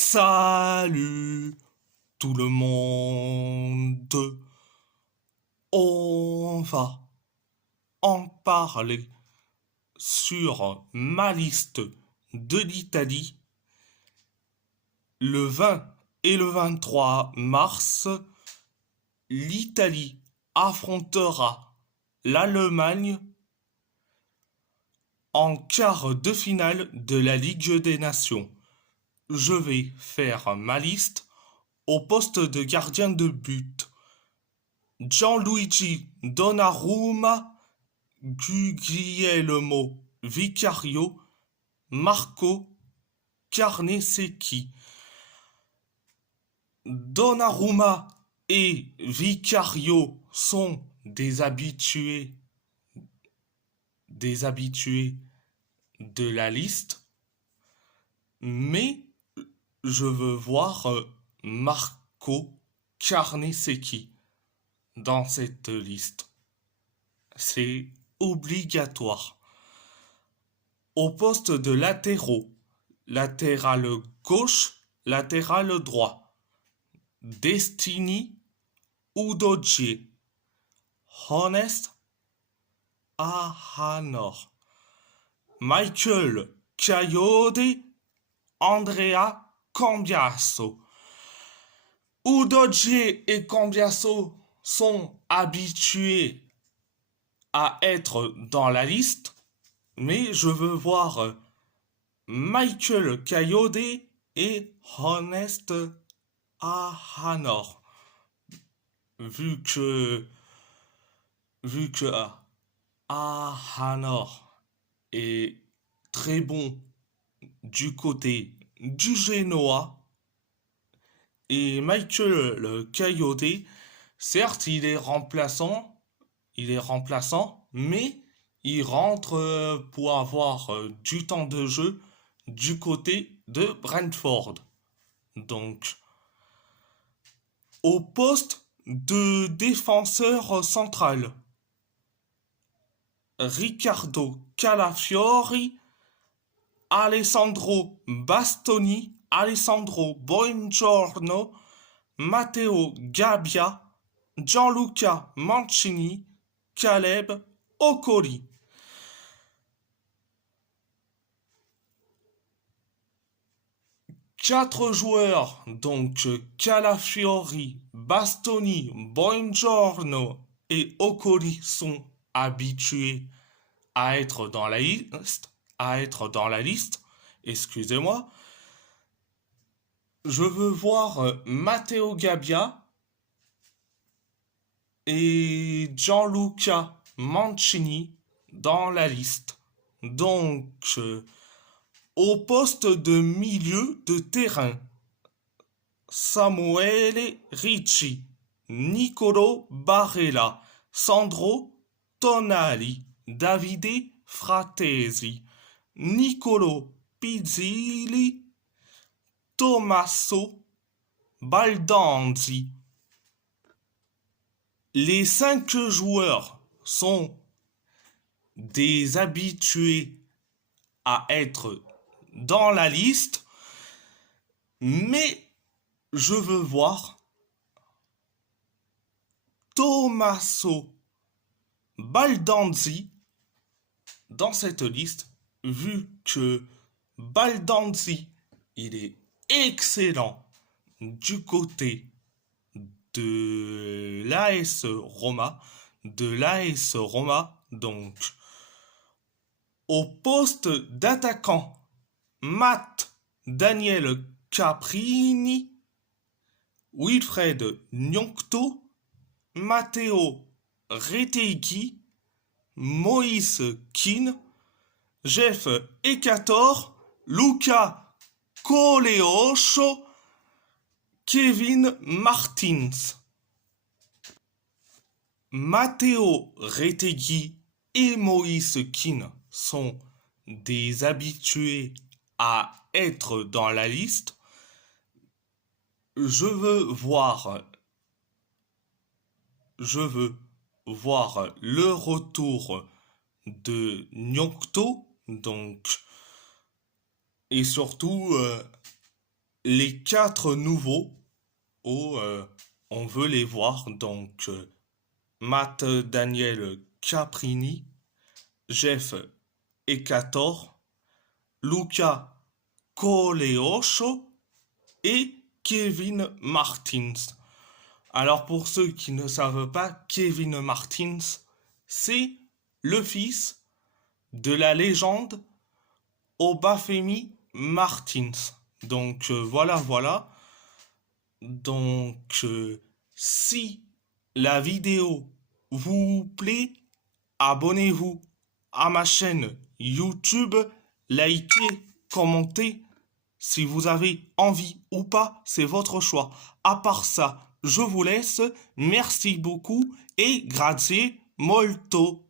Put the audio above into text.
Salut tout le monde. On va en parler sur ma liste de l'Italie. Le 20 et le 23 mars, l'Italie affrontera l'Allemagne en quart de finale de la Ligue des Nations. Je vais faire ma liste au poste de gardien de but. Gianluigi Donnarumma, Guglielmo Vicario, Marco Carnesecchi. Donnarumma et Vicario sont des habitués de la liste, mais je veux voir Marco Carnesecchi dans cette liste. C'est obligatoire. Au poste de latéraux, latéral gauche, latéral droit, Destiny Udogie, Honest Ahanor, Michael Coyote, Andrea Cambiasso. Udogie et Cambiasso sont habitués à être dans la liste, mais je veux voir Michael Coyote et Honest Ahanor. Vu que Ahanor est très bon du côté du Genoa et Michael Coyote, certes il est remplaçant, mais il rentre pour avoir du temps de jeu du côté de Brentford. Donc, au poste de défenseur central, Riccardo Calafiori, Alessandro Bastoni, Alessandro Buongiorno, Matteo Gabbia, Gianluca Mancini, Caleb Okori. Quatre joueurs, donc Calafiori, Bastoni, Buongiorno et Okori sont habitués à être dans la liste, excusez-moi. Je veux voir Matteo Gabbia et Gianluca Mancini dans la liste. Donc, au poste de milieu de terrain, Samuele Ricci, Nicolo Barella, Sandro Tonali, Davide Fratesi, Nicolo Pizzilli, Tommaso Baldanzi. Les 5 joueurs sont des habitués à être dans la liste, mais je veux voir Tommaso Baldanzi dans cette liste, vu que Baldanzi, il est excellent du côté de l'AS Roma, donc au poste d'attaquant, Matt Daniel Caprini, Wilfred Gnocto, Matteo Retegui, Moïse Keane, Jeff Ekator, Luca Coleocho, Kevin Martins. Matteo Retegui et Moïse Keane sont des habitués à être dans la liste. Je veux voir le retour de Gnocto, donc, et surtout les quatre nouveaux, oh, on veut les voir. Donc, Matt Daniel Caprini, Jeff Ecator, Luca Coleocho et Kevin Martins. Alors pour ceux qui ne savent pas, Kevin Martins, c'est le fils de la légende Obafemi Martins. Donc voilà. Donc si la vidéo vous plaît, abonnez-vous à ma chaîne YouTube, likez, commentez. Si vous avez envie ou pas, c'est votre choix. À part ça, je vous laisse. Merci beaucoup et grazie molto.